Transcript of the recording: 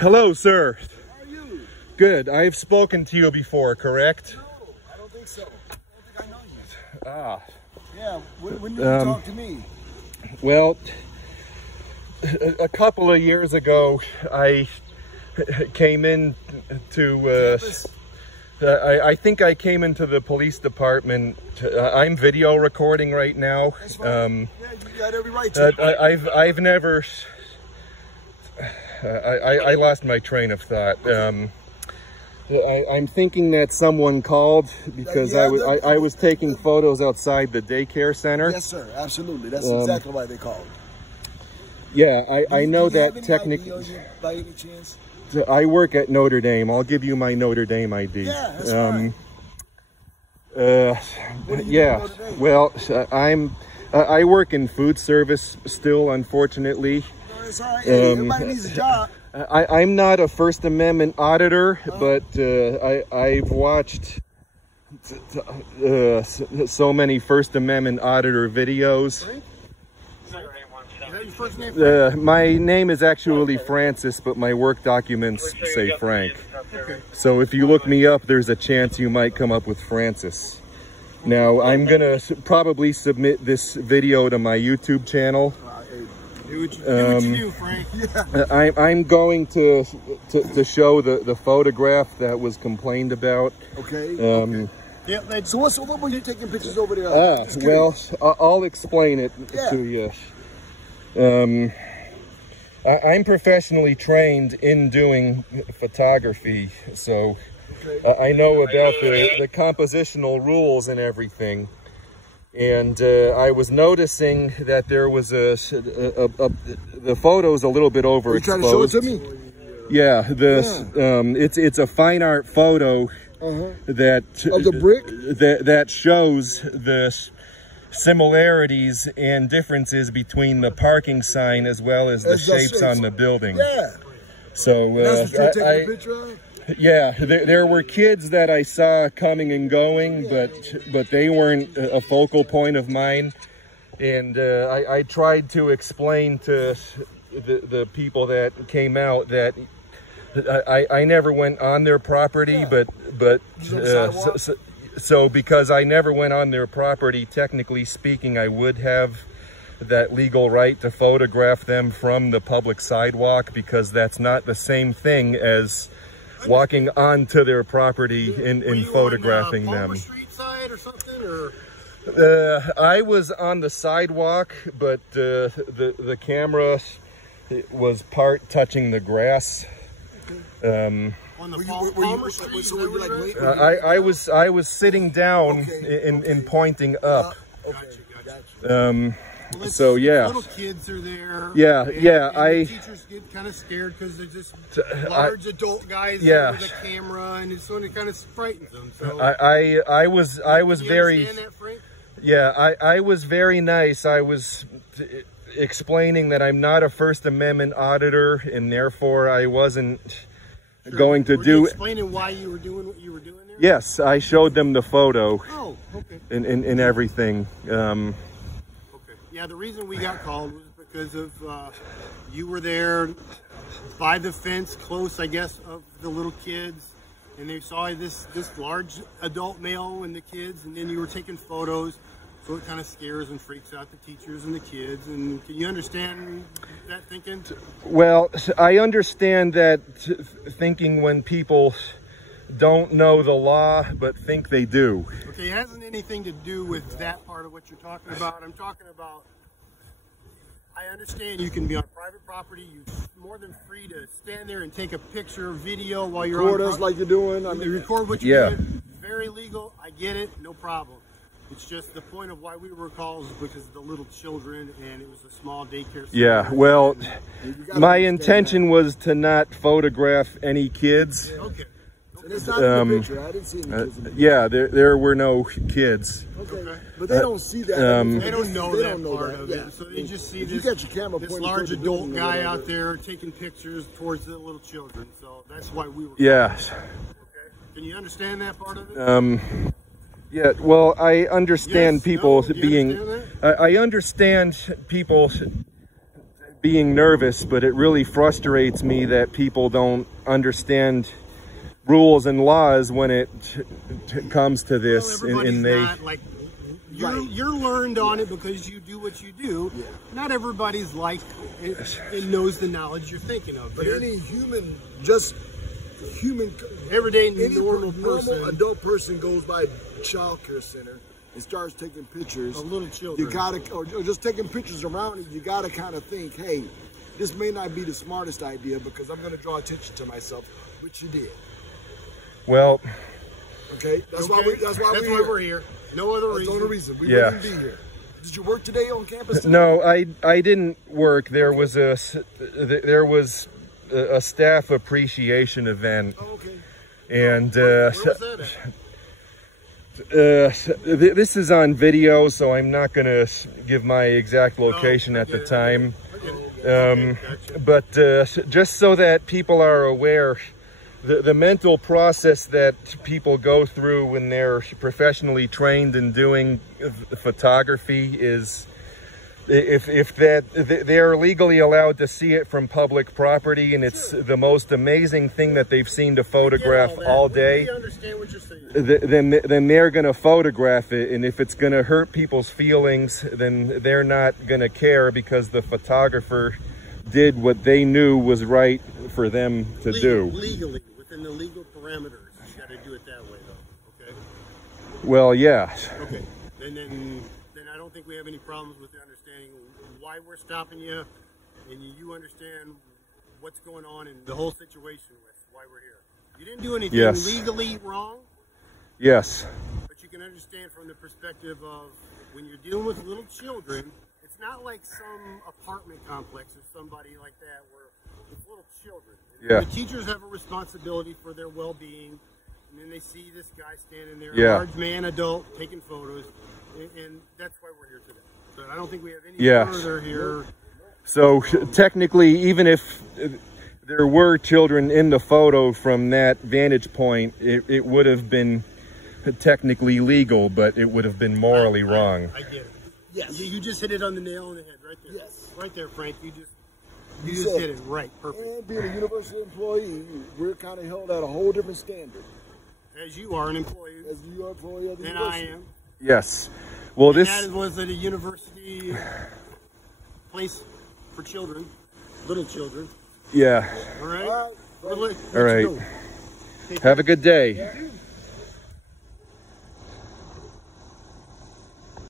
Hello, sir. How are you? Good. I've spoken to you before, correct? No, I don't think so. I don't think I know you. Ah. Yeah, when did you talk to me? Well, a couple of years ago, I came in to, I think I came into the police department. I'm video recording right now. That's fine. Yeah, you got every right to. I've never, I lost my train of thought. I'm thinking that someone called because I was taking photos outside the daycare center. Yes, sir. Absolutely. That's exactly why they called. Yeah, I know that technically. By any chance? I work at Notre Dame. I'll give you my Notre Dame ID. Yeah, that's fine. Yeah. Well, I work in food service still, unfortunately. No, it's all right. Hey, everybody needs a job. I'm not a First Amendment auditor, but I've watched so many First Amendment auditor videos. My name is actually Francis, but my work documents say Frank. Okay. So if you look me up, there's a chance you might come up with Francis. Now, I'm going to probably submit this video to my YouTube channel. Do what you do, Frank. Yeah. I'm going to show the photograph that was complained about. Okay. Okay. Yeah. So what were you taking pictures over there? Well, I'll explain it to you. I'm professionally trained in doing photography, so I know about the compositional rules and everything. And I was noticing that there was the photo's a little bit overexposed. You trying to show it to me? Yeah, it's a fine art photo that of the brick that shows the similarities and differences between the parking sign as well as the shapes on the building. Yeah. So that's what you're taking a picture of? Yeah, there were kids that I saw coming and going, but they weren't a focal point of mine. And I tried to explain to the people that came out that I never went on their property, but so because I never went on their property, technically speaking, I would have that legal right to photograph them from the public sidewalk, because that's not the same thing as walking onto their property and photographing them. Street side or something, or? I was on the sidewalk, but the camera was part touching the grass. On the I was sitting down and pointing up. So yeah, little kids are there. Yeah, and the teachers get kind of scared because they're just large adult guys with a camera, and it's sort of kind of frightens them. So I was very understand that, Frank? Yeah, I was very nice. I was explaining that I'm not a First Amendment auditor, and therefore I wasn't going to do. You explaining why you were doing what you were doing there? Yes, I showed them the photo. Oh, okay. And everything. Yeah, the reason we got called was because of you were there by the fence, close, I guess, of the little kids, and they saw this large adult male and the kids, and then you were taking photos, so it kind of scares and freaks out the teachers and the kids. And can you understand that thinking? Well, I understand that thinking when people don't know the law but think they do. Okay, it hasn't anything to do with that part of what you're talking about. I'm talking about, I understand you can be on private property. You're more than free to stand there and take a picture or video while you're record us like you're doing. I mean, record what you're doing. Very legal. I get it. No problem. It's just the point of why we were called is because of the little children, and it was a small daycare center. Yeah, well, my intention was to not photograph any kids. Okay. It's not in the picture. I didn't see any kids in the picture. Yeah, there were no kids. Okay. But they don't see that. They don't know that part of it. So they just see this large adult guy out there taking pictures towards the little children. So that's why we were. Yes. Okay. Can you understand that part of it? Yeah, well, I understand people being. I understand people being nervous, but it really frustrates me that people don't understand rules and laws when it comes to this. Well, everybody's not like you're learned on it because you do what you do. Yeah. Not everybody's like it knows the knowledge you're thinking of. But any human, everyday normal adult person goes by a child care center and starts taking pictures of little children. You gotta, or just taking pictures around it. You gotta kind of think, hey, this may not be the smartest idea because I'm going to draw attention to myself, which you did. Well, okay, that's why we're here. No other reason. That's the only reason. We wouldn't be here. Did you work today on campus today? No, I didn't work. There was a staff appreciation event. Oh, okay. And where was that at? this is on video, so I'm not going to give my exact location at the time. But just so that people are aware, the mental process that people go through when they're professionally trained in doing photography is, if they're legally allowed to see it from public property, and it's the most amazing thing that they've seen to photograph all day, then they're going to photograph it. And if it's going to hurt people's feelings, then they're not going to care, because the photographer did what they knew was right for them to do. Legally, within the legal parameters, you got to do it that way, though. Okay. Well, yeah. Okay. And then I don't think we have any problems with understanding why we're stopping you, and you understand what's going on in the whole situation with why we're here. You didn't do anything legally wrong. Yes. But you can understand from the perspective of when you're dealing with little children, it's not like some apartment complex or somebody like that where it's little children. Yeah. The teachers have a responsibility for their well-being, and then they see this guy standing there, a large man, adult, taking photos, and that's why we're here today. So I don't think we have any further here. So technically, even if there were children in the photo from that vantage point, it would have been technically legal, but it would have been morally wrong. I get it. Yes. You just hit it on the nail on the head right there. Yes. Right there, Frank. You just hit it right. Perfect. And being a university employee, we're kind of held at a whole different standard. As you are an employee. As you are an employee of the and university. I am. Yes. Well, that was at a university place for children, little children. Yeah. All right. All right. All right. Have a good day.